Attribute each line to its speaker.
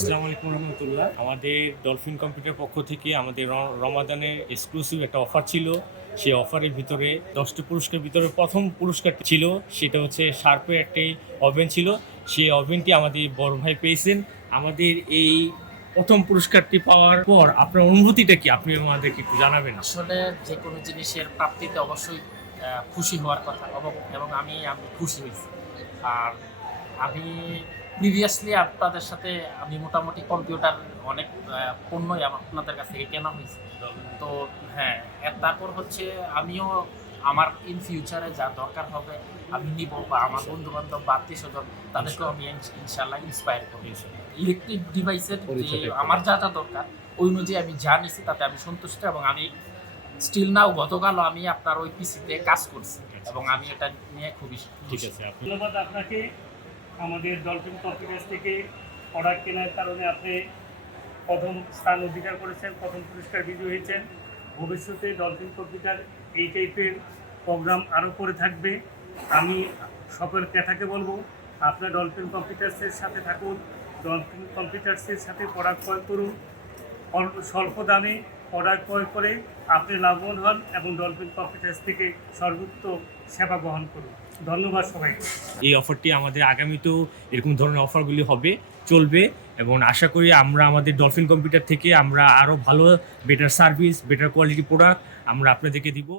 Speaker 1: আসসালামু আলাইকুম রহমতুল্লাহ। আমাদের ডলফিন কম্পিউটার পক্ষ থেকে আমাদের র- রমাদানের এক্সক্লুসিভ একটা অফার ছিল। সেই অফারের ভিতরে দশটি পুরস্কারের ভিতরে প্রথম পুরস্কারটি ছিল সেটা হচ্ছে শার্পের একটি ওভেন ছিল। সেই ওভেনটি আমাদের বড় ভাই পেয়েছেন। আমাদের এই প্রথম পুরস্কারটি পাওয়ার পর আপনার অনুভূতিটা কি? আপনি আমাদেরকে একটু জানাবেন।
Speaker 2: আসলে যে কোনো জিনিসের প্রাপ্তিতে অবশ্যই খুশি হওয়ার কথা এবং এবং আমি আমি খুশি হয়েছি। আর আমি প্রিভিয়াসলি আপনাদের সাথে আমি মোটামুটি কম্পিউটার অনেক পণ্যই আমার আপনাদের কাছ থেকে কেনা হয়েছে। তো হ্যাঁ এর তারপর হচ্ছে আমিও আমার ইন ফিউচারে যা দরকার হবে আমি নিব বা আমার বন্ধু বান্ধব বা আত্মীয় স্বজন তাদেরকেও আমি ইনশাল্লাহ ইন্সপায়ার করব। ইলেকট্রিক ডিভাইসের যে আমার যা যা দরকার ওই অনুযায়ী আমি যা নিছি তাতে আমি সন্তুষ্ট এবং আমি স্টিল নাও গতকালও আমি আপনার ওই পিসিতে কাজ করছি এবং আমি এটা নিয়ে খুবই
Speaker 1: ঠিক আছে
Speaker 3: ধন্যবাদ আপনাকে। আমাদের ডলফিন কম্পিউটার্স থেকে প্রোডাক্ট কেনার কারণে আপনি প্রথম স্থান অধিকার করেছেন, প্রথম পুরস্কার বিজয়ী হয়েছেন। ভবিষ্যতে ডলফিন কম্পিউটার এই টাইপের প্রোগ্রাম আরও করে থাকবে। আমি সকল ক্রেতাকে বলব, আপনার ডলফিন কম্পিউটার্সের সাথে থাকুন ডলফিন কম্পিউটার্সের সাথে প্রোডাক্ট ক্রয় করুন। অল্প স্বল্প দামে প্রোডাক্ট ক্রয় করে আপনি লাভবান হন এবং ডলফিন কম্পিউটার্স থেকে সর্বোচ্চ সেবা গ্রহণ করুন। ধন্যবাদ সবাই
Speaker 1: এই অফারটি আমাদের আগামীতেও এরকম ধরনের অফারগুলি হবে, চলবে এবং আশা করি আমরা আমাদের ডলফিন কম্পিউটার থেকে আমরা আরও ভালো better service better quality product আমরা আপনাদেরকে দিব।